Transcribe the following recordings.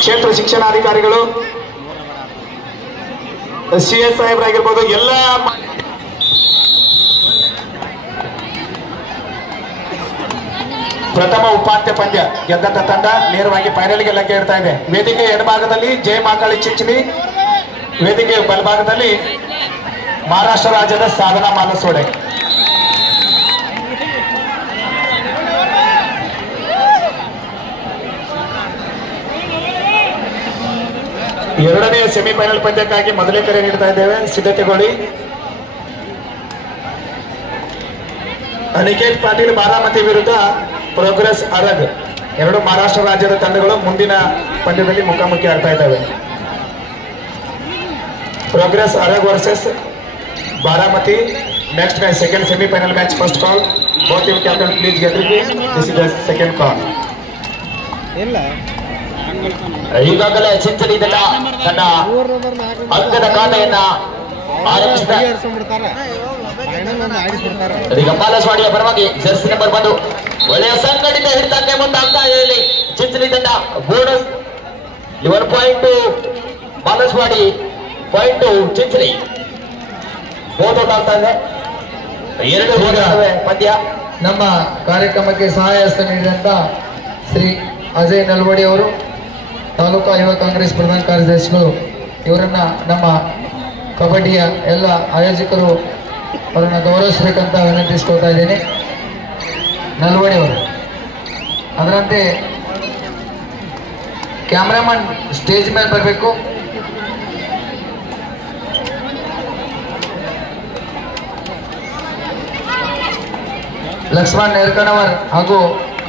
ಕ್ಷೇತ್ರ ಶಿಕ್ಷಣಾಧಿಕಾರಿಗಳು CS ಸಾಹೇಬರಾಗಿರ್ಬೋದು ಎಲ್ಲ ಪ್ರಥಮ ಉಪಾಂತ್ಯ ಪಂದ್ಯ ಗೆದ್ದಂತ ತಂಡ ನೇರವಾಗಿ ಫೈನಲ್ಗೆ ಲಗ್ಗೆ ಇಡ್ತಾ ಇದೆ. ವೇದಿಕೆ ಎಡಭಾಗದಲ್ಲಿ ಜಯ ಮಾಕಾಳಿ ಚಿಂಚಣಿ, ವೇದಿಕೆ ಬಲಭಾಗದಲ್ಲಿ ಮಹಾರಾಷ್ಟ್ರ ರಾಜ್ಯದ ಸಾಧನಾ ಮಾಲಸೋಡೆ. ಎರಡನೇ ಸೆಮಿಫೈನಲ್ ಪಂದ್ಯಕ್ಕಾಗಿ ಮೊದಲೇ ಕರೆ ನೀಡ್ತಾ ಇದ್ದೇವೆ, ಸಿದ್ಧತೆಗೊಳ್ಳಿ. ಅನಿಕೇತ್ ಪಾಟೀಲ್ ಬಾರಾಮತಿ ವಿರುದ್ಧ ಪ್ರೋಗ್ರೆಸ್ ಅರಗ್, ಎರಡು ಮಹಾರಾಷ್ಟ್ರ ರಾಜ್ಯದ ತಂಡಗಳು ಮುಂದಿನ ಪಂದ್ಯದಲ್ಲಿ ಮುಖಾಮುಖಿ ಆಗ್ತಾ ಇದ್ದಾವೆ. Progress Arag versus Baramati. Next match second semifinal match. First call both you captain please get ready. This is the second call. ಈಗಾಗಲೇ ಚಿಂಚಣಿ ತಂಡ ತನ್ನ ಅಂಕದ ಖಾತೆಯನ್ನ ಆರಂಭಿಸಿದೆ. ಈಗ ಬಾಲಸ್ವಾಡಿಯ ಪರವಾಗಿ ಜರ್ಸಿ ನಂಬರ್ 1 ಒಳ್ಳೆಯ ಸಂಘಟಿತ ಹಿಡಿತಕ್ಕೆ ಮುಂದಾಗ್ತಾ ಇದೆ. ಇಲ್ಲಿ ಚಿಂಚಣಿ ತಂಡ ಬೋನಸ್ 1 ಪಾಯಿಂಟ್ ಬಾಲಸ್ವಾಡಿ, ಪಾಯಿಂಟ್ ಚಿಂಚಣಿ. ಬೋಧೌಟ್ ಆಗ್ತಾ ಇದೆ. 2 ಪಂದ್ಯ. ನಮ್ಮ ಕಾರ್ಯಕ್ರಮಕ್ಕೆ ಸಹಾಯ ಹಸ್ತ ನೀಡಿದಂತ ಶ್ರೀ ಅಜಯ್ ನಲ್ವಡಿ ಅವರು, ತಾಲೂಕಾ ಯುವ ಕಾಂಗ್ರೆಸ್ ಪ್ರಧಾನ ಕಾರ್ಯದರ್ಶಿಗಳು, ಇವರನ್ನ ನಮ್ಮ ಕಬಡ್ಡಿಯ ಎಲ್ಲ ಆಯೋಜಕರು ಅವರನ್ನು ಗೌರವಿಸಬೇಕಂತ ವಿನಂತಿಸ್ಕೊಳ್ತಾ ಇದ್ದೀನಿ. ನಲ್ವಡಿ ಅವರು, ಅದರಂತೆ ಕ್ಯಾಮ್ರಾಮನ್ ಸ್ಟೇಜ್ ಮೇಲೆ ಬರಬೇಕು. ಲಕ್ಷ್ಮಣ್ ನೇರ್ಕಣವರ್ ಹಾಗೂ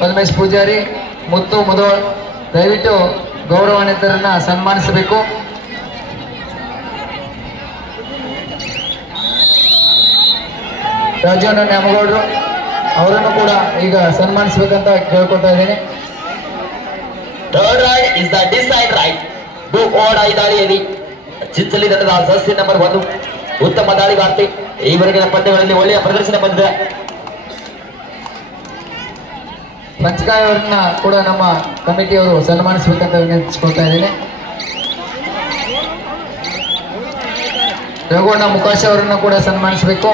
ಕಲ್ಮೇಶ್ ಪೂಜಾರಿ, ಮುತ್ತು ಮುದೋಳ್, ದಯವಿಟ್ಟು ಗೌರವಾನ್ವಿತರನ್ನ ಸನ್ಮಾನಿಸಬೇಕು. ರಾಜಣ್ಣ ನ್ಯಾಮಗೌಡರು ಅವರನ್ನು ಕೂಡ ಈಗ ಸನ್ಮಾನಿಸಬೇಕಂತ ಕೇಳ್ಕೊತಾ ಇದ್ದೀನಿ. Third raid is the decide raid. Do or die ದಾಳಿಯಲ್ಲಿ ಚಿಂಚಲಿ ತಂಡದ ಜರ್ಸಿ ನಂಬರ್ 1 ಉತ್ತಮ ದಾಳಿಗಾರ್ತಿ. ಈವರೆಗಿನ ಪಂದ್ಯಗಳಲ್ಲಿ ಒಳ್ಳೆಯ ಪ್ರದರ್ಶನ ಬಂದಿದೆ. ಪಂಚಕಾಯಿ ಅವರನ್ನ ಕೂಡ ನಮ್ಮ ಕಮಿಟಿಯವರು ಸನ್ಮಾನಿಸಬೇಕಂತ ವಿನಂತಿಸ್ಕೊಳ್ತಾ ಇದ್ದೀನಿ. ರಘುವಣ್ಣ ಮುಖಾಶ್ ಅವರನ್ನ ಕೂಡ ಸನ್ಮಾನಿಸಬೇಕು.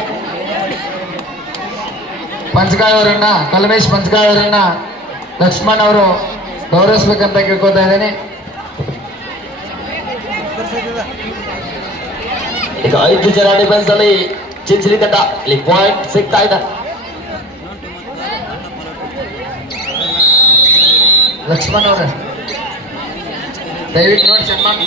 ಪಂಚಕಾಯಿ ಅವರನ್ನ, ಕಲ್ಮೇಶ್ ಪಂಚಕಾಯಿ ಅವರನ್ನ ಲಕ್ಷ್ಮಣ್ ಅವರು ಗೌರವಿಸಬೇಕಂತ ಕೇಳ್ಕೊತಾ ಇದ್ದೀನಿ. ಈಗ 5 ಜನ ಡಿಫೆನ್ಸ್ ಅಲ್ಲಿ ಚಿಂಚಲಿ ತಂಡ ಇಲ್ಲಿ ಪಾಯಿಂಟ್ ಸಿಗ್ತಾ ಇದೆ. ಲಕ್ಷ್ಮಣ್ ಅವರ ದಯವಿಟ್ಟು ನೋಡಿ ಸನ್ಮಾನ.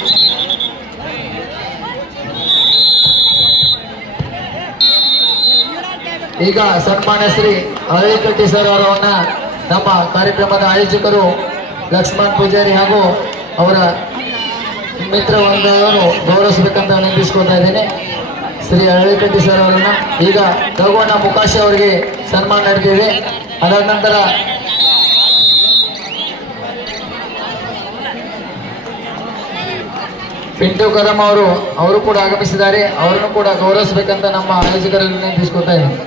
ಈಗ ಸನ್ಮಾನ್ಯ ಶ್ರೀ ಅರಳಿಕಟ್ಟಿ ಸರ್ ಅವರನ್ನ ನಮ್ಮ ಕಾರ್ಯಕ್ರಮದ ಆಯೋಜಕರು ಲಕ್ಷ್ಮಣ್ ಪೂಜಾರಿ ಹಾಗೂ ಅವರ ಮಿತ್ರ ವರ್ಗದವರು ಗೌರವಿಸಬೇಕಂತ ವಿನಂತಿಸ್ಕೊಳ್ತಾ ಇದ್ದೀನಿ. ಶ್ರೀ ಅರಳಿಕಟ್ಟಿ ಸರ್ ಅವರನ್ನ. ಈಗ ರಘುವಣ್ಣ ಮುಖಾಶಿ ಅವರಿಗೆ ಸನ್ಮಾನ ನಡೆದಿದೆ. ಅದಾದ ನಂತರ ಪಿಂಟು ಕದಂ ಅವರು ಕೂಡ ಆಗಮಿಸಿದ್ದಾರೆ. ಅವರನ್ನು ಕೂಡ ಗೌರವಿಸಬೇಕಂತ ನಮ್ಮ ಆಯೋಜಕರಲ್ಲಿ ವಿನಂತಿಸ್ಕೊಳ್ತಾ ಇದ್ದೀನಿ.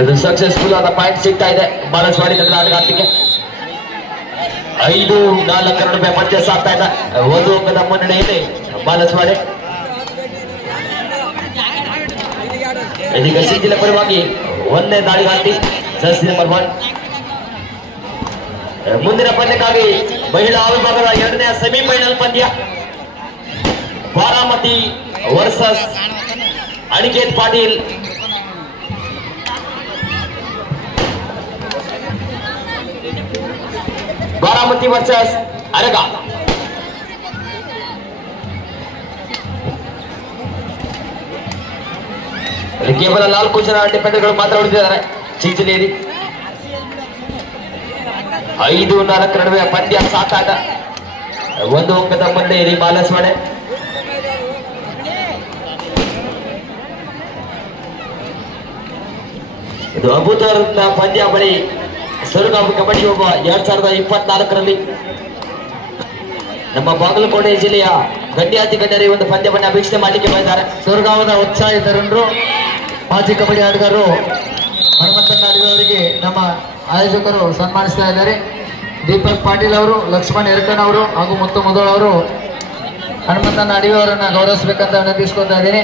ಇದು ಸಕ್ಸಸ್ಫುಲ್ ಆದ ಪಾಯಿಂಟ್ ಸಿಗ್ತಾ ಇದೆ ಬಾಲಸ್ವಾಡಿ ತಂಡದ ಆಟಗಾರ್ತಿಗೆ. 5-4 ನಡುವೆ ಮಧ್ಯ ಸಾಗ್ತಾ ಇದೆ. 1 ಅಂಕದ ಮುನ್ನಡೆಯಲ್ಲಿ ಬಾಲಸ್ವಾಡಿ. ಇದೀಗ ಸಿಂಚಿಲ ಪರವಾಗಿ 1ನೇ ದಾಳಿಗಾರ್ತಿ ಜರ್ಸಿ ನಂಬರ್ 1. ಮುಂದಿನ ಪಂದ್ಯಕ್ಕಾಗಿ ಮಹಿಳಾ ವಿಭಾಗದ 2ನೇ ಸೆಮಿಫೈನಲ್ ಪಂದ್ಯ ಬಾರಾಮತಿ ವರ್ಸಸ್ ಅನಿಕೇತ್ ಪಾಟೀಲ್. ಬಾರಾಮತಿ ವರ್ಸಸ್ ಅರಗ. ಕೇವಲ 4 ಜನ ಡಿಫೆಂಡರ್ಗಳು ಮಾತ್ರ ಉಳಿದಿದ್ದಾರೆ ಚಿಂಚಲಿಯಲ್ಲಿ. 5-4 ನಡುವೆ ಪಂದ್ಯ ಸಾಕಾಗ 1 ಅಂಕದ ಮುನ್ನಡೆಯಲ್ಲಿ ಬಾಲಸ್ವಾಡೆ. ಇದು ಅಭೂತಪೂರ್ವ ಪಂದ್ಯಾವಳಿ ಸರುಗಾವಿ ಕಬಡ್ಡಿ ಒಬ್ಬ 2024ರಲ್ಲಿ ನಮ್ಮ ಬಾಗಲಕೋಟೆ ಜಿಲ್ಲೆಯ ಗಣ್ಯಾತಿ ಗಣ್ಯರಿ ಒಂದು ಪಂದ್ಯವನ್ನು ವೀಕ್ಷಣೆ ಮಾಡಲಿಕ್ಕೆ ಬಂದಿದ್ದಾರೆ. ಸೊರಗಾವದ ಉತ್ಸಾಹಿ ತರುಣರು, ಮಾಜಿ ಕಬಡ್ಡಿ ಆಟಗಾರರು ಹನುಮಂತಣ್ಣ ಅಡಿಗೆ ಅವರಿಗೆ ನಮ್ಮ ಆಯೋಜಕರು ಸನ್ಮಾನಿಸ್ತಾ ಇದ್ದಾರೆ. ದೀಪಕ್ ಪಾಟೀಲ್ ಅವರು, ಲಕ್ಷ್ಮಣ್ ಯರ್ಕಣ್ ಅವರು ಹಾಗೂ ಮುತ್ತು ಮುದೋಳ್ ಅವರು ಹನುಮಂತನ ಅಡಿವೆ ಅವರನ್ನ ಗೌರವಿಸಬೇಕಂತ ವಿನಂತಿಸ್ಕೊತಾ ಇದ್ದೀನಿ.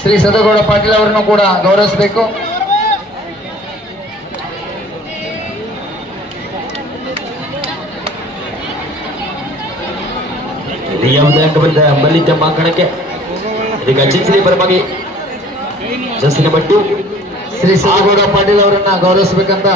ಶ್ರೀ ಸದಗೌಡ ಪಾಟೀಲ್ ಅವರನ್ನು ಕೂಡ ಗೌರವಿಸಬೇಕು. ಯಾವುದೇ ಅಂಗಬಂದ ಬಲಿತ ಮಾಕಣಕ್ಕೆ ಇದೀಗ ಚಿಂಚಲಿ ಪರವಾಗಿ ಜಸ್ಸಿನ ಬಟ್ಟು ಶ್ರೀ ಸದಗೌಡ ಪಾಟೀಲ್ ಅವರನ್ನ ಗೌರವಿಸಬೇಕಂತ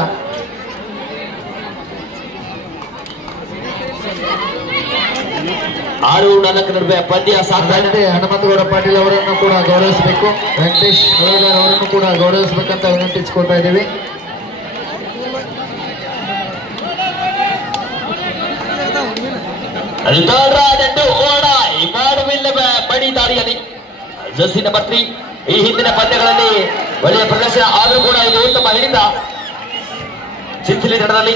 ಆರು ನಾಲ್ಕು ನಡುವೆ ಪಂದ್ಯ ಸಾಕಾಗಿದೆ. ಹನುಮಂತಗೌಡ ಪಾಟೀಲ್ ಅವರನ್ನು ಕೂಡ ಗೌರವಿಸಬೇಕು. ವೆಂಕಟೇಶ್ ಹಳಗಾರ್ ಅವರನ್ನು ಕೂಡ ಗೌರವಿಸಬೇಕಂತ ವಿನಂತಿಸಿಕೊಳ್ತಾ ಇದ್ದೀವಿ. ಬಡಿ ದಾರಿಯಲ್ಲಿ ಜರ್ಸಿ ನಂಬರ್ 3 ಈ ಹಿಂದಿನ ಪಂದ್ಯಗಳಲ್ಲಿ ಒಳ್ಳೆಯ ಪ್ರದರ್ಶನ ಆದರೂ ಕೂಡ ಇದು ಉತ್ತಮ ಹಿಡಿತ ಚಿಂಚಲಿ ತಂಡದಲ್ಲಿ.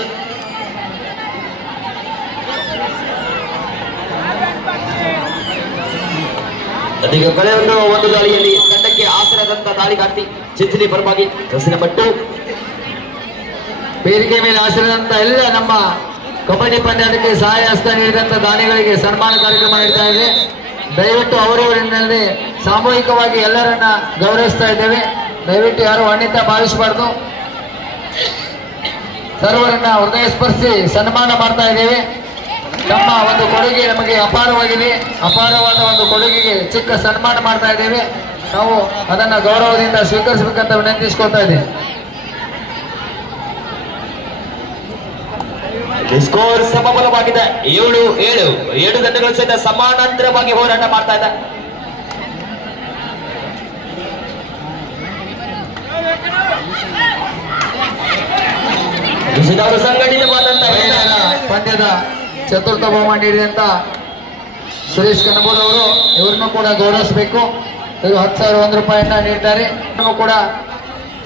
ಅದೀಗ ಕಳೆಯುವ ಒಂದು ದಾಳಿಯಲ್ಲಿ ತಂಡಕ್ಕೆ ಆಸರಾದಂತಹ ದಾಳಿಗಾರ್ತಿ ಚಿಂಚಲಿ ಪರವಾಗಿ ಜರ್ಸಿ ನಂಬರ್ 2. ವೇದಿಕೆ ಮೇಲೆ ಆಸರಾದಂತ ಎಲ್ಲ ನಮ್ಮ ಕಬಡ್ಡಿ ಪಂದ್ಯಾಟಕ್ಕೆ ಸಹಾಯ ಹಸ್ತ ನೀಡಿದಂತ ದಾನಿಗಳಿಗೆ ಸನ್ಮಾನ ಕಾರ್ಯಕ್ರಮ ನಡೀತಾ ಇದೆ. ದಯವಿಟ್ಟು ಅವರವರಿನಲ್ಲಿ ಸಾಮೂಹಿಕವಾಗಿ ಎಲ್ಲರನ್ನ ಗೌರವಿಸ್ತಾ ಇದ್ದೇವೆ. ದಯವಿಟ್ಟು ಯಾರು ಅನ್ಯತಾ ಭಾವಿಸಬಾರ್ದು. ಸರ್ವರನ್ನ ಹೃದಯ ಸ್ಪರ್ಶಿ ಸನ್ಮಾನ ಮಾಡ್ತಾ ಇದ್ದೇವೆ. ನಮ್ಮ ಒಂದು ಕೊಡುಗೆ ನಮಗೆ ಅಪಾರವಾಗಿದೆ. ಅಪಾರವಾದ ಒಂದು ಕೊಡುಗೆಗೆ ಚಿಕ್ಕ ಸನ್ಮಾನ ಮಾಡ್ತಾ ಇದ್ದೇವೆ. ನಾವು ಅದನ್ನ ಗೌರವದಿಂದ ಸ್ವೀಕರಿಸಬೇಕಂತ ವಿನಂತಿಸ್ಕೊಳ್ತಾ ಇದ್ದೇವೆ. ಸ್ಕೋರ್ ಸಮಬಲವಾಗಿದೆ. 7-7 ತಂಡಗಳ ಸಹಿತ ಸಮಾನಾಂತರವಾಗಿ ಹೋರಾಟ ಮಾಡ್ತಾ ಇದೆ. ಸಂಘಟಿತವಾದಂತಹ ಪಂದ್ಯದ ಚತುರ್ಥ ಬಹುಮಾನ ನೀಡಿದಂತ ಸುರೇಶ್ ಕನಬೂರ್ ಅವರು, ಇವರನ್ನು ಕೂಡ ಗೌರವಿಸಬೇಕು. ಇವರು 10,001 ರೂಪಾಯಿಯನ್ನ ನೀಡಿದ್ದಾರೆ. ಇವ್ರನ್ನು ಕೂಡ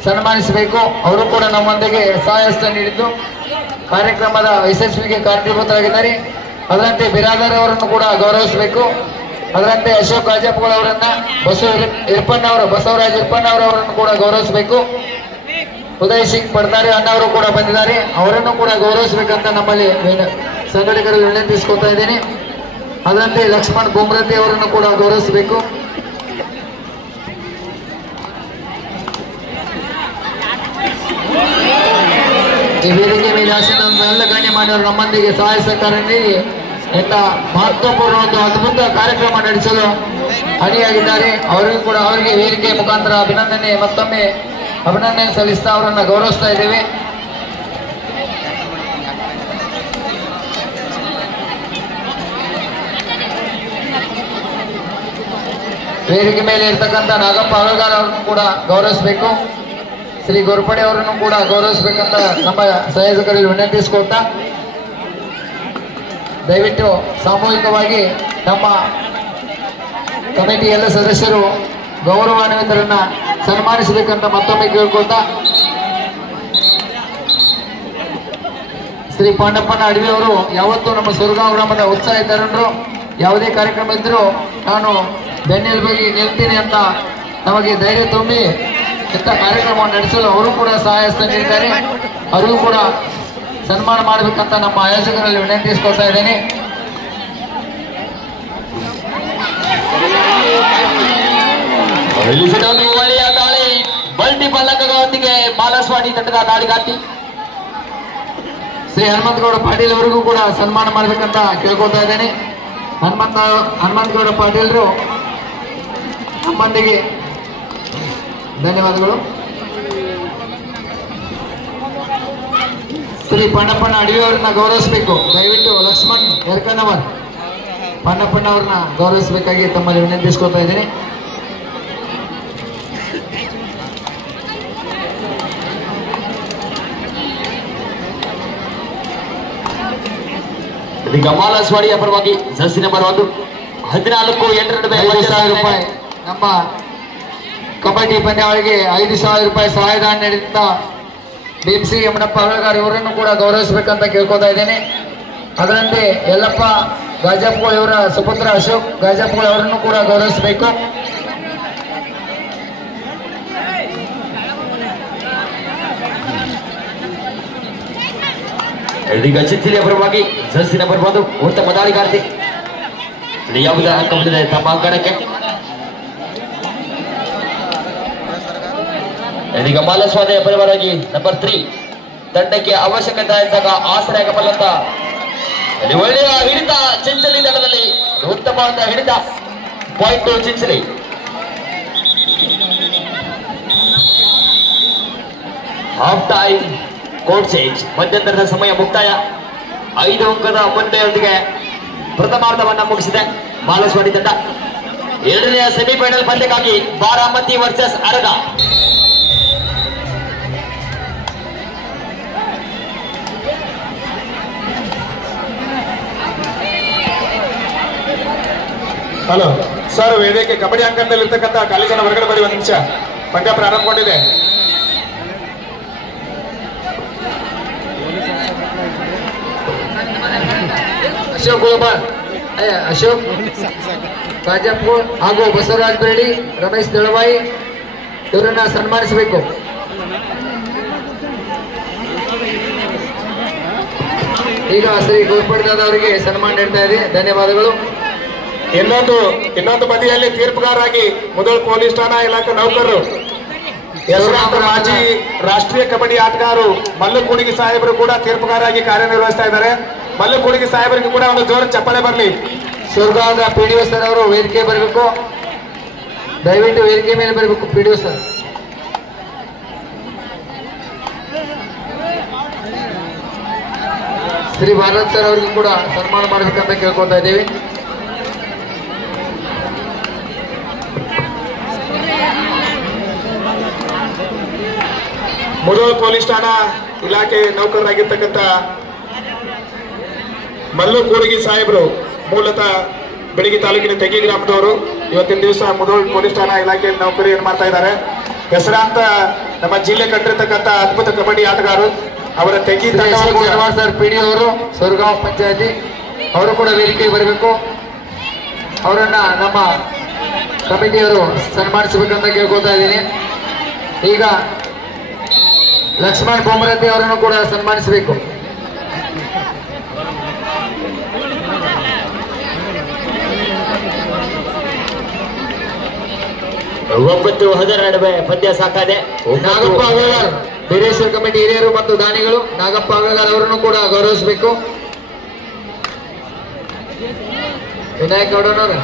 ಸನ್ಮಾನಿಸಬೇಕು. ಅವರು ಕೂಡ ನಮ್ಮೊಂದಿಗೆ ಸಹಾಯಸ್ತ ನೀಡಿದ್ದು ಕಾರ್ಯಕ್ರಮದ ಯಶಸ್ವಿಗೆ ಕಾರಣೀಭೂತರಾಗಿದ್ದಾರೆ. ಅದರಂತೆ ಬಿರಾದರ್ ಅವರನ್ನು ಕೂಡ ಗೌರವಿಸಬೇಕು. ಅದರಂತೆ ಅಶೋಕ್ ರಾಜಪ್ಪಗಳ ಅವರನ್ನ, ಬಸವರಾಜ್ ಇರ್ಪಣ್ಣ ಅವರನ್ನು ಕೂಡ ಗೌರವಿಸಬೇಕು. ಉದಯ್ ಸಿಂಗ್ ಪಡ್ತಾರೆ ಅಣ್ಣವರು ಕೂಡ ಬಂದಿದ್ದಾರೆ. ಅವರನ್ನು ಕೂಡ ಗೌರವಿಸಬೇಕಂತ ನಮ್ಮಲ್ಲಿ ಸಂಘಟಕರಲ್ಲಿ ವಿನಂತಿಸ್ಕೊಳ್ತಾ ಇದ್ದೇನೆ. ಅದರಂತೆ ಲಕ್ಷ್ಮಣ್ ಗುಮ್ರತಿ ಅವರನ್ನು ಕೂಡ ಗೌರವಿಸಬೇಕು. ಈ ವೇದಿಕೆ ಮೇಲೆ ಆಸನ ಎಲ್ಲ ಗಣ್ಯ ಮಾಡಿದವರು ನಮ್ಮೊಂದಿಗೆ ಸಹಾಯ ಸಹಕಾರ ನೀಡಿ ಎಂತ ಮಹತ್ವಪೂರ್ಣ ಒಂದು ಅದ್ಭುತ ಕಾರ್ಯಕ್ರಮ ನಡೆಸಲು ಅಣಿಯಾಗಿದ್ದಾರೆ. ಅವರಿಗೂ ಕೂಡ ಅವರಿಗೆ ವೇದಿಕೆ ಮುಖಾಂತರ ಮತ್ತೊಮ್ಮೆ ಅಭಿನಂದನೆ ಸಲ್ಲಿಸ್ತಾ ಅವರನ್ನ ಗೌರವಿಸ್ತಾ ಇದ್ದೇವೆ. ವೇದಿಕೆ ಮೇಲೆ ಇರ್ತಕ್ಕಂಥ ನಾಗಪ್ಪ ಹಳಗಾರ್ ಅವರನ್ನು ಕೂಡ ಗೌರವಿಸಬೇಕು. ಶ್ರೀ ಗೋರ್ಪಡೆ ಅವರನ್ನು ಕೂಡ ಗೌರವಿಸಬೇಕಂತ ನಮ್ಮ ಸಂಯೋಜಕರಲ್ಲಿ ವಿನಂತಿಸಿಕೊಳ್ತಾ, ದಯವಿಟ್ಟು ಸಾಮೂಹಿಕವಾಗಿ ನಮ್ಮ ಕಮಿಟಿ ಎಲ್ಲ ಸದಸ್ಯರು ಗೌರವಾನ್ವಿತರನ್ನ ಸನ್ಮಾನಿಸಬೇಕಂತ ಮತ್ತೊಮ್ಮೆ ಕೇಳ್ಕೊಳ್ತಾ, ಶ್ರೀ ಪಾಂಡಪ್ಪನ ಅಡವಿ ಅವರು ಯಾವತ್ತೂ ನಮ್ಮ ಸುರಗಾಂವ್ ಗ್ರಾಮದ ಉತ್ಸಾಹ ತರುಣರು. ಯಾವುದೇ ಕಾರ್ಯಕ್ರಮ ಇದ್ದರೂ ನಾನು ಬೆನ್ನೆಲುಬಾಗಿ ನಿಲ್ತೀನಿ ಅಂತ ನಮಗೆ ಧೈರ್ಯ ತುಂಬಿ ಇಂಥ ಕಾರ್ಯಕ್ರಮವನ್ನು ನಡೆಸಲು ಅವರು ಕೂಡ ಸಹಾಯ ಹಸ್ತ ನೀಡಿದ್ದಾರೆ. ಅವರಿಗೂ ಕೂಡ ಸನ್ಮಾನ ಮಾಡಬೇಕಂತ ನಮ್ಮ ಆಯೋಜಕರಲ್ಲಿ ವಿನಂತಿಸಿಕೊಳ್ತಾ ಇದ್ದೇನೆ. ಒಳ್ಳೆಯ ದಾಳಿ ಮಲ್ಟಿಪಲ್ ಅಂಕಗಳೊಂದಿಗೆ ಬಾಲಸ್ವಾಡಿ ತಂಡದ ದಾಳಿಗಾರ್ತಿ ಶ್ರೀ ಹನುಮಂತಗೌಡ ಪಾಟೀಲ್ ಅವರಿಗೂ ಕೂಡ ಸನ್ಮಾನ ಮಾಡಬೇಕಂತ ಕೇಳ್ಕೊಳ್ತಾ ಇದ್ದೇನೆ. ಹನುಮಂತಗೌಡ ಪಾಟೀಲ್ರು ನಮ್ಮೊಂದಿಗೆ ಧನ್ಯವಾದಗಳು. ಶ್ರೀ ಪಣ್ಣಪ್ಪಣ್ಣ ಅಡವಿ ಅವರನ್ನ ಗೌರವಿಸಬೇಕು. ದಯವಿಟ್ಟು ಲಕ್ಷ್ಮಣ್ ಯರ್ಕಣ್ಣವರ್ ಪಣ್ಣಪ್ಪಣ್ಣ ಅವ್ರನ್ನ ಗೌರವಿಸಬೇಕಾಗಿ ತಮ್ಮಲ್ಲಿ ವಿನಂತಿಸ್ಕೊಳ್ತಾ ಇದ್ದೀನಿ. ಇದೀಗ ಬಾಲಸ್ವಾಡಿಯ ಪರವಾಗಿ ಜರ್ಸಿ ನಂಬರ್ 1 14-8 ನಡುವೆ 5,000 ರೂಪಾಯಿ ನಮ್ಮ ಕಬಡ್ಡಿ ಪಂದ್ಯಾವಳಿಗೆ 5,000 ರೂಪಾಯಿ ಸಹಾಯಧನ ನೀಡಿದ ಭೀಮ್ಸಿ ಯಮನಪ್ಪ ಹಳಗಾರ್ ಇವರನ್ನು ಕೂಡ ಗೌರವಿಸಬೇಕಂತ ಕೇಳ್ಕೊತಾ ಇದ್ದೇನೆ. ಅದರಂತೆ ಯಲ್ಲಪ್ಪ ಗಾಜಾಪುಳ ಇವರ ಸುಪುತ್ರ ಅಶೋಕ್ ಗಾಜಾಪುಳ ಅವರನ್ನು ಕೂಡ ಗೌರವಿಸಬೇಕು. ಇದೀಗ ಚಿಂಚಲಿಯ ಪರವಾಗಿ ಜರ್ಸಿ ನಂಬರ್ 1 ಉತ್ತಮ ದಾಳಿಗಾರ್ತಿ. ಯಾವುದೇ ಅಂಕ ಬಂದಿದೆ ತಮ್ಮ ಅಂಕಣಕ್ಕೆ. ಇದೀಗ ಮಾಲಸ್ವಾದೆಯ ಪರವಾಗಿ ನಂಬರ್ 3 ತಂಡಕ್ಕೆ ಅವಶ್ಯಕತೆ ಇದ್ದಾಗ ಆಸರೆ ಆಗಬಲ್ಲಂತ ಒಳ್ಳೆಯ ಹಿಡಿತ ಚಿಂಚಲಿ ತಂಡದಲ್ಲಿ ಉತ್ತಮವಾದ ಹಿಡಿತ. Point Chinchali. Half time court change. ಮಧ್ಯಂತರದ ಸಮಯ ಮುಕ್ತಾಯ. 5 ಅಂಕದ ಮುನ್ನಡೆಯೊಂದಿಗೆ ಪ್ರಥಮಾರ್ಧವನ್ನು ಮುಗಿಸಿದೆ ಮಾಲಸ್ವಾಡಿ ತಂಡ. ಎರಡನೆಯ ಸೆಮಿಫೈನಲ್ ಪಂದ್ಯಕ್ಕಾಗಿ Baramati versus Araga. Hello sir, ವೇದಿಕೆ ಕಬಡ್ಡಿ ಅಂಕಣದಲ್ಲಿರ್ತಕ್ಕಂಥ ಖಾಲಿ ಜನ ಹೊರಗಡೆ ಬರೀ 1 ನಿಮಿಷ. ಪಂದ್ಯ ಪ್ರಾರಂಭಗೊಂಡಿದೆ. ಅಶೋಕ್ ಗೋಪಾಲ್, ಅಶೋಕ್ ಕಾಜಾಪುರ್ ಹಾಗೂ ಬಸವರಾಜ್ ಬೆರಡಿ, ರಮೇಶ್ ದಳವಾಯಿ ಇವರನ್ನ ಸನ್ಮಾನಿಸಬೇಕು. ಈಗ ಶ್ರೀ ಗೋಪಡ್ದಾದ ಅವರಿಗೆ ಸನ್ಮಾನ ನೀಡ್ತಾ ಇದೆ. ಧನ್ಯವಾದಗಳು. ಇನ್ನೊಂದು ಬದಿಯಲ್ಲಿ ತೀರ್ಪುಗಾರರಾಗಿ ಮುದೋಳ್ ಪೊಲೀಸ್ ಠಾಣಾ ಇಲಾಖೆ ನೌಕರರು, ಹೆಸರಾಂತ ಮಾಜಿ ರಾಷ್ಟ್ರೀಯ ಕಬಡ್ಡಿ ಆಟಗಾರರು ಮಲ್ಲು ಕೂಡಿಗಿ ಸಾಹೇಬರು ಕೂಡ ತೀರ್ಪುಗಾರರಾಗಿ ಕಾರ್ಯನಿರ್ವಹಿಸ್ತಾ ಇದ್ದಾರೆ. ಮಲ್ಲು ಕೂಡಿಗಿ ಸಾಹೇಬರಿಗೆ ಕೂಡ ಒಂದು ಜೋರು ಚಪ್ಪಾಳೆ ಬರಲಿ. ಸ್ವರ್ಗಾದ ಪಿಡಿಒ ಸರ್ ಅವರು ವೇದಿಕೆ ಬರಬೇಕು. ದಯವಿಟ್ಟು ವೇದಿಕೆ ಮೇಲೆ ಬರಬೇಕು PDO sir. Shri Bharat sir ಅವರಿಗೂ ಕೂಡ ಸನ್ಮಾನ ಮಾಡಬೇಕಂತ ಕೇಳ್ಕೊತಾ ಇದ್ದೀವಿ. ಮುದೋಳ್ ಪೊಲೀಸ್ ಠಾಣಾ ಇಲಾಖೆ ನೌಕರರಾಗಿರ್ತಕ್ಕಂಥ ಮಲ್ಲು ಕೂಡಿಗಿ ಸಾಹೇಬರು ಮೂಲತಃ ಬೆಳಗಿ ತಾಲೂಕಿನ ತೆಗಿ ಗ್ರಾಮದವರು. ಇವತ್ತಿನ ದಿವಸ ಮುದೋಳ್ ಪೊಲೀಸ್ ಠಾಣಾ ಇಲಾಖೆಯಲ್ಲಿ ನೌಕರಿಯನ್ನು ಮಾಡ್ತಾ ಇದ್ದಾರೆ. ಹೆಸರಾಂತ ನಮ್ಮ ಜಿಲ್ಲೆ ಕಟ್ಟಿರ್ತಕ್ಕಂಥ ಅದ್ಭುತ ಕಬಡ್ಡಿ ಆಟಗಾರರು. ಅವರ ತೆಗಿ ಸರ್ ಪಿಡಿಒ ಅವರು ಸ್ವರ್ಗಾಂವ್ ಪಂಚಾಯತಿ ಅವರು ಕೂಡ ವೇದಿಕೆಗೆ ಬರಬೇಕು. ಅವರನ್ನ ನಮ್ಮ ಕಮಿಟಿಯವರು ಸನ್ಮಾನಿಸಬೇಕಂತ ಕೇಳ್ಕೊತಾ ಇದ್ದೀನಿ. ಈಗ ಲಕ್ಷ್ಮಣ್ ಬೊಮ್ಮರತಿ ಅವರನ್ನು ಕೂಡ ಸನ್ಮಾನಿಸಬೇಕು. ಒಂಬತ್ತು 10 ನಡುವೆ ಪಂದ್ಯ ಸಾಕಾದೆ. ನಾಗಪ್ಪ ಅವೇಗಾರ್ ಬೀರೇಶ್ವರ ಕಮಿಟಿ ಹಿರಿಯರು ಮತ್ತು ದಾನಿಗಳು ನಾಗಪ್ಪ ಅವೇಗಾರ್ ಅವರನ್ನು ಕೂಡ ಗೌರವಿಸಬೇಕು. ವಿನಾಯಕ್ ಗೌಡನವರು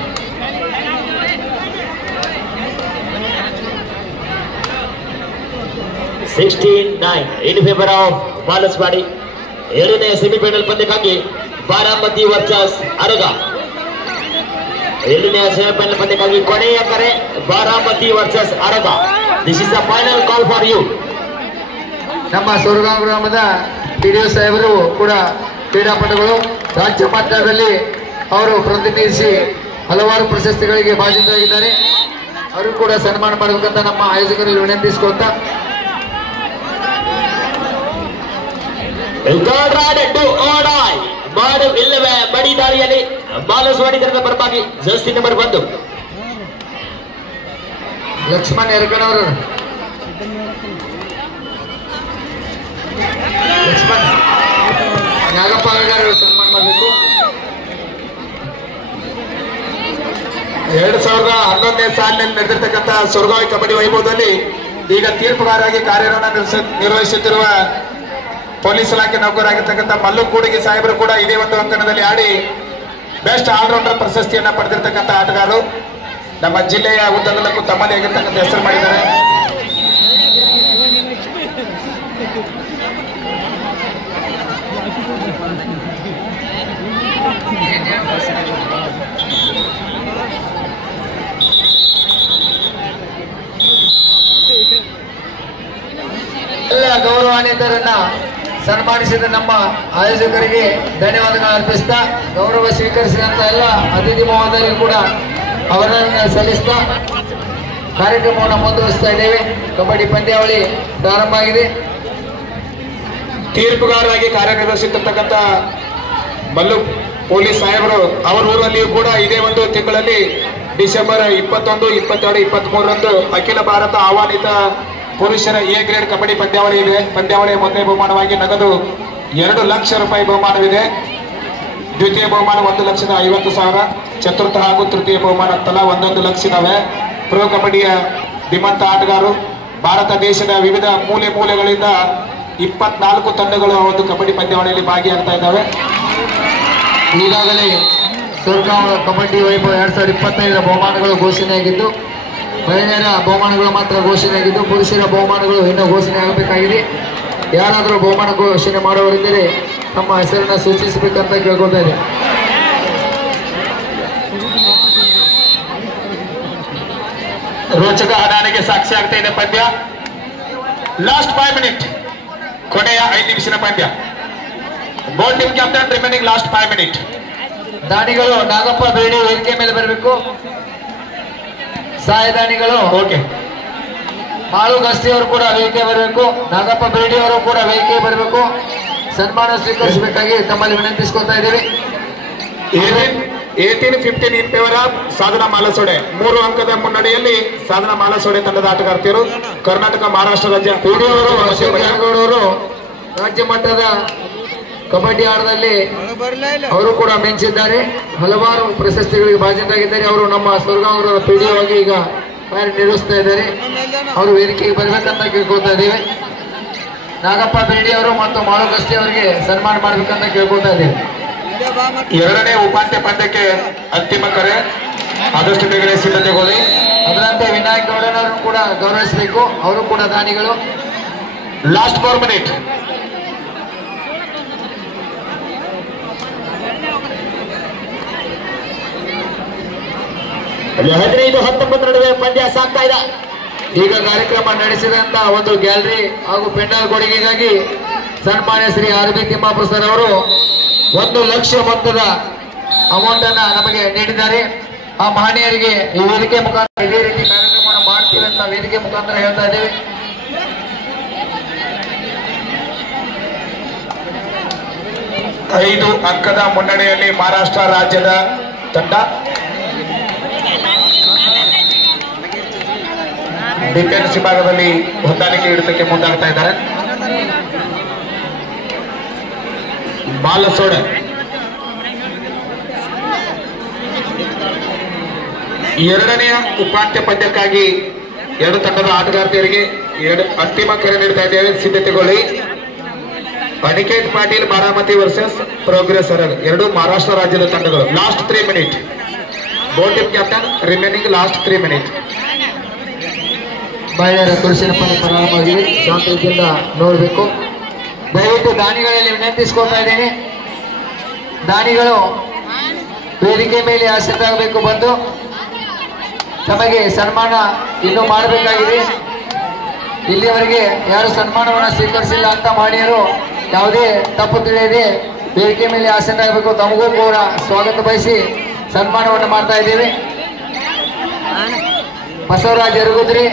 ಇನ್ ಫೇವರ್ ಆಫ್ ಬಾಲಸ್ವಾಡಿ. ಎರಡನೇ ಸೆಮಿಫೈನಲ್ ಪಂದ್ಯಕ್ಕಾಗಿ ಬಾರಾಮತಿ ವರ್ಸಸ್ ಅರಗ. ಎರಡನೇ ಸೆಮಿಫೈನಲ್ ಪಂದ್ಯಕ್ಕಾಗಿ ಕೊನೆಯ ಕರೆ Baramati versus Araga. This is the final call for you. ನಮ್ಮ ಸ್ವರ್ಗಾಂವ್ ಗ್ರಾಮದ ಪಿಡಿಒ ಸಾಹೇಬರು ಕೂಡ ಕ್ರೀಡಾಪಟುಗಳು. ರಾಜ್ಯ ಮಟ್ಟದಲ್ಲಿ ಅವರು ಪ್ರತಿನಿಧಿಸಿ ಹಲವಾರು ಪ್ರಶಸ್ತಿಗಳಿಗೆ ಭಾಜನರಾಗಿದ್ದಾರೆ. ಅವರು ಕೂಡ ಸನ್ಮಾನ ಮಾಡಬೇಕಂತ ನಮ್ಮ ಆಯೋಜಕರಲ್ಲಿ ವಿನಂತಿಸಿಕೊಂತ ಮಾಡು ಇಲ್ಲವೇ ಬಡಿ ದಾಳಿಯಲ್ಲಿ ಬಾಲಸ್ವಾಡಿ ತಂಡದ ಪರವಾಗಿ ಜರ್ಸಿ ನಂಬರ್ 1 ಲಕ್ಷ್ಮಣ್ ಯರಕಣವರು. ಲಕ್ಷ್ಮಣ್ ನಾಗಪ್ಪ ಅವೇಗಾರ್ ಸನ್ಮಾನ ಮಾಡಬೇಕು. 2011ನೇ ಸಾಲಿನಲ್ಲಿ ನಡೆದಿರ್ತಕ್ಕಂಥ ಸ್ವರ್ಗಾವಿ ಕಬಡ್ಡಿ ವೈಭವದಲ್ಲಿ ಈಗ ತೀರ್ಪುಗಾರರಾಗಿ ಕಾರ್ಯವನ್ನು ನಿರ್ವಹಿಸುತ್ತಿರುವ ಪೊಲೀಸ್ ಇಲಾಖೆ ನೌಕರಾಗಿರ್ತಕ್ಕಂಥ ಮಲ್ಲು ಕೂಡಿಗಿ ಸಾಹೇಬರು ಕೂಡ ಇದೇ ಒಂದು ಅಂಕಣದಲ್ಲಿ ಆಡಿ ಬೆಸ್ಟ್ ಆಲ್ರೌಂಡರ್ ಪ್ರಶಸ್ತಿಯನ್ನ ಪಡೆದಿರ್ತಕ್ಕಂಥ ಆಟಗಾರರು. ನಮ್ಮ ಜಿಲ್ಲೆಯ ಉದ್ದಗಲಕ್ಕೂ ತಮ್ಮದೇ ಆಗಿರ್ತಕ್ಕಂಥ ಹೆಸರು ಮಾಡಿದ್ದಾರೆ. ಎಲ್ಲ ಗೌರವಾನ್ವಿತರನ್ನ ಸನ್ಮಾನಿಸಿದ ನಮ್ಮ ಆಯೋಜಕರಿಗೆ ಧನ್ಯವಾದಗಳು ಅರ್ಪಿಸ್ತಾ, ಗೌರವ ಸ್ವೀಕರಿಸಿದಂತ ಎಲ್ಲ ಅತಿಥಿ ಮಹೋದಯರಿಗೂ ಕೂಡ ಅವರನ್ನು ಸಲ್ಲಿಸ್ತಾ ಕಾರ್ಯಕ್ರಮವನ್ನು ಮುಂದುವರಿಸ್ತಾ ಇದ್ದೇವೆ. ಕಬಡ್ಡಿ ಪಂದ್ಯಾವಳಿ ಪ್ರಾರಂಭ ಆಗಿದೆ. ತೀರ್ಪುಗಾರರಾಗಿ ಕಾರ್ಯನಿರ್ವಹಿಸುತ್ತಿರ್ತಕ್ಕಂಥ ಮಲ್ಲು ಪೊಲೀಸ್ ಸಾಹೇಬರು ಅವರ ಊರಲ್ಲಿಯೂ ಕೂಡ ಇದೇ ಒಂದು ತಿಂಗಳಲ್ಲಿ ಡಿಸೆಂಬರ್ 21, 22, 23ರಂದು ಅಖಿಲ ಭಾರತ ಆಹ್ವಾನಿತ ಪುರುಷರ ಎ ಗ್ರೇಡ್ ಕಬಡ್ಡಿ ಪಂದ್ಯಾವಳಿ ಇದೆ. ಪಂದ್ಯಾವಳಿಯ ಮೊದಲನೇ ಬಹುಮಾನವಾಗಿ ನಗದು 2 ಲಕ್ಷ ರೂಪಾಯಿ ಬಹುಮಾನವಿದೆ. ದ್ವಿತೀಯ ಬಹುಮಾನ 1,50,000, ಚತುರ್ಥ ಹಾಗೂ ತೃತೀಯ ಬಹುಮಾನ ತಲಾ 1 ಲಕ್ಷ ಇದಾವೆ. ಪ್ರೊ ಕಬಡ್ಡಿಯ ಧೀಮಂತ ಆಟಗಾರರು ಭಾರತ ದೇಶದ ವಿವಿಧ ಮೂಲೆಗಳಿಂದ 24 ತಂಡಗಳು ಒಂದು ಕಬಡ್ಡಿ ಪಂದ್ಯಾವಳಿಯಲ್ಲಿ ಭಾಗಿಯಾಗ್ತಾ ಇದ್ದಾವೆ. ಈಗಾಗಲೇ ಸರ್ಕಾರ ಕಬಡ್ಡಿ ವೈಭವ 2025ರ ಬಹುಮಾನಗಳು ಘೋಷಣೆಯಾಗಿದ್ದು, ಮಹಿಳೆಯರ ಬಹುಮಾನಗಳು ಮಾತ್ರ ಘೋಷಣೆಯಾಗಿದ್ದು, ಪುರುಷರ ಬಹುಮಾನಗಳು ಇನ್ನೂ ಘೋಷಣೆ ಆಗಬೇಕಾಗಿದೆ. ಯಾರಾದರೂ ಬಹುಮಾನ ಘೋಷಣೆ ಮಾಡುವವರಿದ್ದರೆ ತಮ್ಮ ಹೆಸರನ್ನು ಸೂಚಿಸಬೇಕಂತ ಕೇಳ್ಕೊಳ್ತಾ ಇದೆ. ರೋಚಕ ಹಣಾಣಿಗೆ ಸಾಕ್ಷಿ ಆಗ್ತಾ ಇದೆ ಪಂದ್ಯ. ಲಾಸ್ಟ್ 5 ಮಿನಿಟ್, ಕೊನೆಯ 5 ನಿಮಿಷದ ಪಂದ್ಯ. Board team captain remaining last 5 minute. ದಾನಿಗಳು ನಾಗಪ್ಪ ಬೇಡಿ ವೇದಿಕೆ ಮೇಲೆ ಬರಬೇಕು. ಸಹಾಯದಾನಿಗಳು ಓಕೆ, ಮಾಳು ಗಸ್ತಿ ಅವರು ಕೂಡ ವೇದಿಕೆ ಬರಬೇಕು. ನಾಗಪ್ಪ ಬೇಡಿ ಅವರು ಕೂಡ ವೇದಿಕೆ ಬರಬೇಕು. ಸನ್ಮಾನ ಸ್ವೀಕರಿಸಬೇಕಾಗಿ ತಮ್ಮಲ್ಲಿ ವಿನಂತಿಸ್ಕೊಳ್ತಾ ಇದ್ದೀವಿ. 18-15 ಇನ್ ಫೇವರ್ ಆಫ್ ಸಾಧನಾ ಮಾಲಸೋಡೆ. 3 ಅಂಕದ ಮುನ್ನಡೆಯಲ್ಲಿ ಸಾಧನಾ ಮಾಲಸೋಡೆ ತಂಡದ ಆಟಗಾರ್ತಿಯರು. ಕರ್ನಾಟಕ ಮಹಾರಾಷ್ಟ್ರ ರಾಜ್ಯ ಅವರು ರಾಜ್ಯ ಮಟ್ಟದ ಕಬಡ್ಡಿ ಆಟದಲ್ಲಿ ಅವರು ಕೂಡ ಮಿಂಚಿದ್ದಾರೆ. ಹಲವಾರು ಪ್ರಶಸ್ತಿಗಳಿಗೆ ಭಾಜನರಾಗಿದ್ದಾರೆ. ಅವರು ನಮ್ಮ ಸ್ವರ್ಗಾಂಗರ ಪಿಡಿಒ ಆಗಿ ಈಗ ಕಾರ್ಯನಿರ್ವಹಿಸ್ತಾ ಇದ್ದಾರೆ. ಅವರು ವೇದಿಕೆಗೆ ಬರಬೇಕಂತ ಕೇಳ್ಕೊಳ್ತಾ ಇದ್ದೀವಿ. ನಾಗಪ್ಪ ಬೇಡಿ ಅವರು ಮತ್ತು ಮಾಳು ಗಸ್ತಿ ಅವರಿಗೆ ಸನ್ಮಾನ ಮಾಡಬೇಕಂತ ಕೇಳ್ಕೊಳ್ತಾ ಇದ್ದೀವಿ. 2ನೇ ಉಪಾಂತ್ಯ ಪಂದ್ಯಕ್ಕೆ ಅಂತಿಮ ಕರೆ. ಆದಷ್ಟು ಬೇಗನೆ ಸಿದ್ಧತೆಗೊಳ್ಳಿ. ಅದರಂತೆ ವಿನಾಯಕ್ ಗೌಡನವರನ್ನು ಕೂಡ ಗೌರವಿಸಬೇಕು. ಅವರು ಕೂಡ ದಾನಿಗಳು. Last 4 minute. ಅಲ್ಲಿ 15-19 ನಡುವೆ ಪಂದ್ಯ ಸಾಗ್ತಾ ಇದೆ. ಈಗ ಕಾರ್ಯಕ್ರಮ ನಡೆಸಿದಂತ ಒಂದು ಗ್ಯಾಲರಿ ಹಾಗೂ ಪೆಂಡಾಲ್ ಕೊಡುಗೆಗಾಗಿ ಸನ್ಮಾನ್ಯ ಶ್ರೀ ಆರ್.ಬಿ. ತಿಮ್ಮಾಪುರ ಸರ್ ಅವರು 1 ಲಕ್ಷ ಮೊತ್ತದ ಅಮೌಂಟ್ ಅನ್ನ ನಮಗೆ ನೀಡಿದ್ದಾರೆ. ಆ ಮಹನೀಯರಿಗೆ ಈ ವೇದಿಕೆ ಮುಖಾಂತರ ಇದೇ ರೀತಿ ಕಾರ್ಯಕ್ರಮ ಮಾಡ್ತೀವಿ ಅಂತ ವೇದಿಕೆ ಮುಖಾಂತರ ಹೇಳ್ತಾ ಇದ್ದೇವೆ. ಐದು ಅಂಕದ ಮುನ್ನಡೆಯಲ್ಲಿ ಮಹಾರಾಷ್ಟ್ರ ರಾಜ್ಯದ ತಂಡ. ಡಿಫೆನ್ಸ್ ವಿಭಾಗದಲ್ಲಿ ಹೊಂದಾಣಿಕೆ ಹಿಡಿತಕ್ಕೆ ಮುಂದಾಗ್ತಾ ಇದ್ದಾರೆ. ಬಾಲಸೋಡೆ ಎರಡನೆಯ ಉಪಾಂತ್ಯ ಪಂದ್ಯಕ್ಕಾಗಿ 2 ತಂಡದ ಆಟಗಾರ್ತಿಯರಿಗೆ ಅಂತಿಮ ಕರೆ ನೀಡ್ತಾ ಇದ್ದೇವೆ. ಸಿದ್ಧತೆಗೊಳ್ಳಿ. ಅನಿಕೇತ್ ಪಾಟೀಲ್ ಬಾರಾಮತಿ ವರ್ಸಸ್ ಪ್ರೋಗ್ರೆಸ್ ಅರಗ್, 2 ಮಹಾರಾಷ್ಟ್ರ ರಾಜ್ಯದ ತಂಡಗಳು. Last 3 minute. Board team captain remaining last 3 minute. ಮಹಿಳೆಯರ ತುಳಸಿನ ಪಂದ್ಯ ಪ್ರಾರಂಭವಾಗಿದೆ. ಶಾಂತಿಯಿಂದ ನೋಡಬೇಕು. ದಯವಿಟ್ಟು ದಾನಿಗಳಲ್ಲಿ ವಿನಂತಿಸ್ಕೊಳ್ತಾ ಇದ್ದೇನೆ. ದಾನಿಗಳು ವೇದಿಕೆ ಮೇಲೆ ಆಸಕ್ತರಾಗಬೇಕು. ಬಂದು ತಮಗೆ ಸನ್ಮಾನ ಇನ್ನೂ ಮಾಡಬೇಕಾಗಿದೆ. ಇಲ್ಲಿಯವರೆಗೆ ಯಾರು ಸನ್ಮಾನವನ್ನು ಸ್ವೀಕರಿಸಿಲ್ಲ ಅಂತ ಮಹನೀಯರು ಯಾವುದೇ ತಪ್ಪು ತಿಳಿಯದೆ ವೇದಿಕೆ ಮೇಲೆ ಆಸಕ್ತರಾಗಬೇಕು. ತಮಗೂ ಕೂಡ ಸ್ವಾಗತ ಬಯಸಿ ಸನ್ಮಾನವನ್ನು ಮಾಡ್ತಾ ಇದ್ದೇವೆ. ಬಸವರಾಜ್ ಯರಗುದ್ರಿ,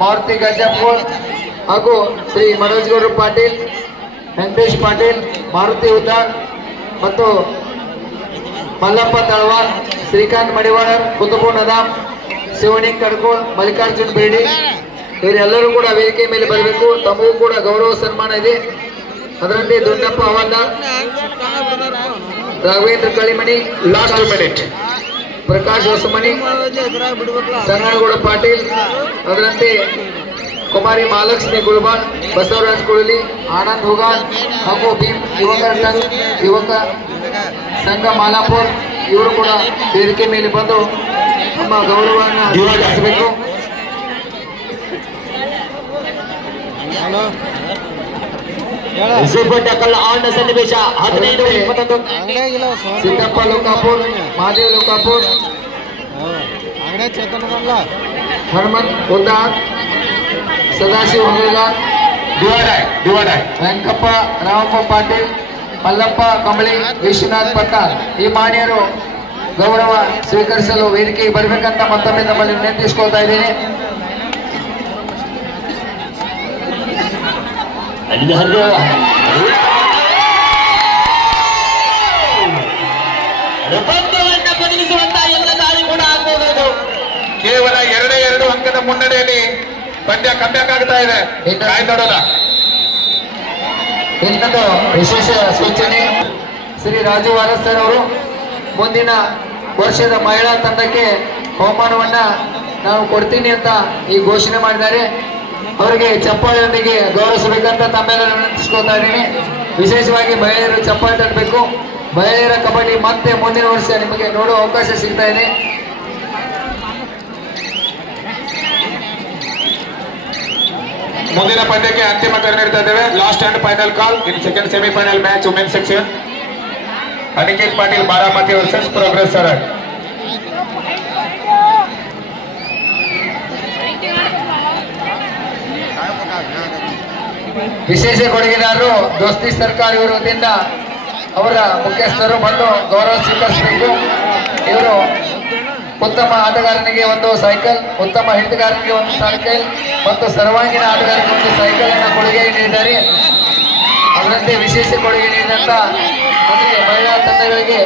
ಮಾರುತಿ ಗಜ್ಜಾಪುರ್ ಹಾಗೂ ಶ್ರೀ ಮನೋಜ್ ಗೌಡ್ರ ಪಾಟೀಲ್, ವೆಂಕಟೇಶ್ ಪಾಟೀಲ್, ಮಾರುತಿ ಉದ್ದಾರ್ ಮತ್ತು ಮಲ್ಲಪ್ಪ ತಳವಾರ್, ಶ್ರೀಕಾಂತ್ ಮಡಿವಾಳರ್, ಕುತುಬು ನದಾಮ್, ಶಿವಣಿ ಕಡ್ಕೋಳ್, ಮಲ್ಲಿಕಾರ್ಜುನ್ ಬೇಡಿ ಇವರೆಲ್ಲರೂ ಕೂಡ ವೇದಿಕೆ ಮೇಲೆ ಬರಬೇಕು. ತಮಗೂ ಕೂಡ ಗೌರವ ಸನ್ಮಾನ ಇದೆ. ಅದರಂತೆ ದೊಡ್ಡಪ್ಪ ಹವಾಲ್ದಾರ್, ರಾಘವೇಂದ್ರ ಕಳಿಮಣಿ, ಲಾಸ್ಟ್ ಮಿನಿಟ್. ಪ್ರಕಾಶ್ ಹೊಸಮನಿ, ಸಂಗನಗೌಡ ಪಾಟೀಲ್, ಅದರಂತೆ ಕುಮಾರಿ ಮಹಾಲಕ್ಷ್ಮಿ ಗುಲ್ಬಾನ್, ಬಸವರಾಜ್ ಕುಳಲಿ, ಆನಂದ್ ಹುಗಾನ್ ಹಾಗೂ ಭೀಮ್ ಯುವಕ ಸಂಘ ಮಾಲಾಪುರ್ ಇವರು ಕೂಡ ವೇದಿಕೆ ಮೇಲೆ ಬಂದು ನಮ್ಮ ಗೌರವವನ್ನು ಸ್ವೀಕರಿಸಬೇಕು. ಸನ್ನಿವೇಶ 15-21. ಸಿದ್ದಪ್ಪ ಲೋಕಾಪುರ್, ಮಹಾದೇವ್ ಲೋಕಾಪುರ್, ಹನುಮಂತ್ ಉದ್ದಾರ್, ಸದಾಶಿವ ಹೊಂಗಲ್ಗಾರ್, ವೆಂಕಪ್ಪ ರಾಮಪ್ಪ ಪಾಟೀಲ್, ಮಲ್ಲಪ್ಪ ಕಂಬಳಿ, ವಿಶ್ವನಾಥ್ ಪಟ್ಟಾರ್ ಈ ಮಾನ್ಯರು ಗೌರವ ಸ್ವೀಕರಿಸಲು ವೇದಿಕೆಗೆ ಬರಬೇಕಂತ ಮತ್ತೊಮ್ಮೆ ತಮ್ಮಲ್ಲಿ ವಿನಂತಿಸ್ಕೊಳ್ತಾ ಇದ್ದೀನಿ. ಪಂದ್ಯವನ್ನು ಬದಲಿಸುವಂತ ಎಲ್ಲ ದಾರಿ ಕೂಡ ಆಗಬಹುದು. ಕೇವಲ 2 ಅಂಕದ ಮುನ್ನಡೆಯಲ್ಲಿ ಪಂದ್ಯ ಕಮ್ಯಾಕ್ ಆಗ್ತಾ ಇದೆ. ನೋಡೋಣ. ಇನ್ನೊಂದು ವಿಶೇಷ ಸೂಚನೆ, ಶ್ರೀ ರಾಜು ವಾರಸ್ತರ್ ಅವರು ಮುಂದಿನ ವರ್ಷದ ಮಹಿಳಾ ತಂಡಕ್ಕೆ ಬಹುಮಾನವನ್ನ ನಾವು ಕೊಡ್ತೀನಿ ಅಂತ ಈ ಘೋಷಣೆ ಮಾಡಿದ್ದಾರೆ. ಅವರಿಗೆ ಚಪ್ಪಾಳೆಯೊಂದಿಗೆ ಗೌರವಿಸಬೇಕಂತ ತಮ್ಮೆಲ್ಲ ವಿನಂತಿಸ್ಕೊತಾ ಇದ್ದೀನಿ. ವಿಶೇಷವಾಗಿ ಮಹಿಳೆಯರು ಚಪ್ಪಾಳೆ ತಟ್ಟಬೇಕು. ಮಹಿಳೆಯರ ಕಬಡ್ಡಿ ಮತ್ತೆ ಮುಂದಿನ ವರ್ಷ ನಿಮಗೆ ನೋಡುವ ಅವಕಾಶ ಸಿಗ್ತಾ ಇದೆ. ಮುಂದಿನ ಪಂದ್ಯಕ್ಕೆ ಅಂತಿಮ ಕರೆ ನೀಡ್ತಾ ಇದ್ದೇವೆ. Last and final call in second semifinal match women section. Aniket Patil Baramati versus progress Sarad. ವಿಶೇಷ ಕೊಡುಗೆದಾರರು ದೋಸ್ತಿ ಸರ್ಕಾರಿ ವೃತ್ತಿಯಿಂದ ಅವರ ಮುಖ್ಯಸ್ಥರು ಬಂದು ಗೌರವ ಸ್ವೀಕರಿಸಬೇಕು. ಇವರು ಉತ್ತಮ ಆಟಗಾರನಿಗೆ ಒಂದು ಸೈಕಲ್, ಉತ್ತಮ ಹಿಡಿತಗಾರನಿಗೆ ಒಂದು ಸೈಕಲ್ ಮತ್ತು ಸರ್ವಾಂಗೀಣ ಆಟಗಾರನಿಗೆ ಒಂದು ಸೈಕಲ್ ಅನ್ನು ಕೊಡುಗೆ ನೀಡಿದ್ದಾರೆ. ಅದರಂತೆ ವಿಶೇಷ ಕೊಡುಗೆ ನೀಡಿದಂತ ಅಂದರೆ ಮಹಿಳಾ ತಂಡಗಳಿಗೆ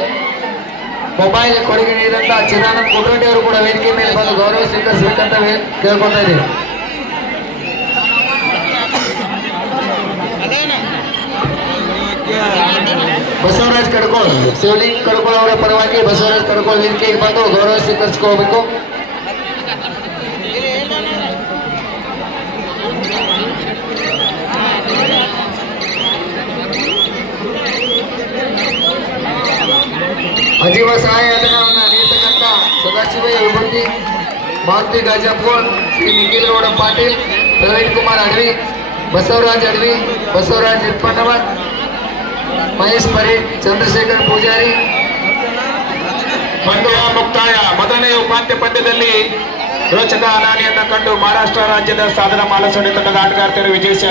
ಮೊಬೈಲ್ ಕೊಡುಗೆ ನೀಡಿದಂತ ಚಿದಾನಂದ್ ಕುಟುಂಬಿ ಅವರು ಕೂಡ ವೇದಿಕೆ ಮೇಲೆ ಬಂದು ಗೌರವ ಸ್ವೀಕರಿಸಬೇಕಂತ ಕೇಳ್ಕೊತಾ ಇದ್ದೀವಿ. ಬಸವರಾಜ್ ಕಡ್ಕೋಳ್, ಶಿವಲಿಂಗ್ ಕಡ್ಕೋಳ್ ಅವರ ಪರವಾಗಿ ಬಸವರಾಜ್ ಕಡ್ಕೋಳ್ ವೇದಿಕೆಗೆ ಬಂದು ಗೌರವ ಸ್ವೀಕರಿಸಿಕೋಬೇಕು. ಅಜೀವ ಸಹಾಯಧನವನ್ನು ನೀಡತಕ್ಕಂಥ ಸದಾಶಿವಯ್ಯ ವಿಭೂತಿ, ಮಾರುತಿ ಗಾಜಾಪುರ್, ಶ್ರೀ ನಿಖಿಲ್ ಗೌಡ ಪಾಟೀಲ್, ಪ್ರವೀಣ್ ಕುಮಾರ್ ಅಡವಿ, ಬಸವರಾಜ್ ಅಡವಿ, ಬಸವರಾಜ್ ನಿರ್ಪಣ್ಣವರ್, ಮಹೇಶ್ ಪರೇಡ್, ಚಂದ್ರಶೇಖರ್ ಪೂಜಾರಿ. ಪಂದ್ಯ ಮುಕ್ತಾಯ. ಮೊದಲನೇ ಉಪಾಂತ್ಯ ಪಂದ್ಯದಲ್ಲಿ ರೋಚಕ ಅನಾಲಿಯನ್ನ ಕಂಡು ಮಹಾರಾಷ್ಟ್ರ ರಾಜ್ಯದ ಸಾಧನ ಮಾಲಸೋಡಿ ತಂಡದ ಆಟಗಾರ್ತಿಯರು ವಿಜಯಿಸಿ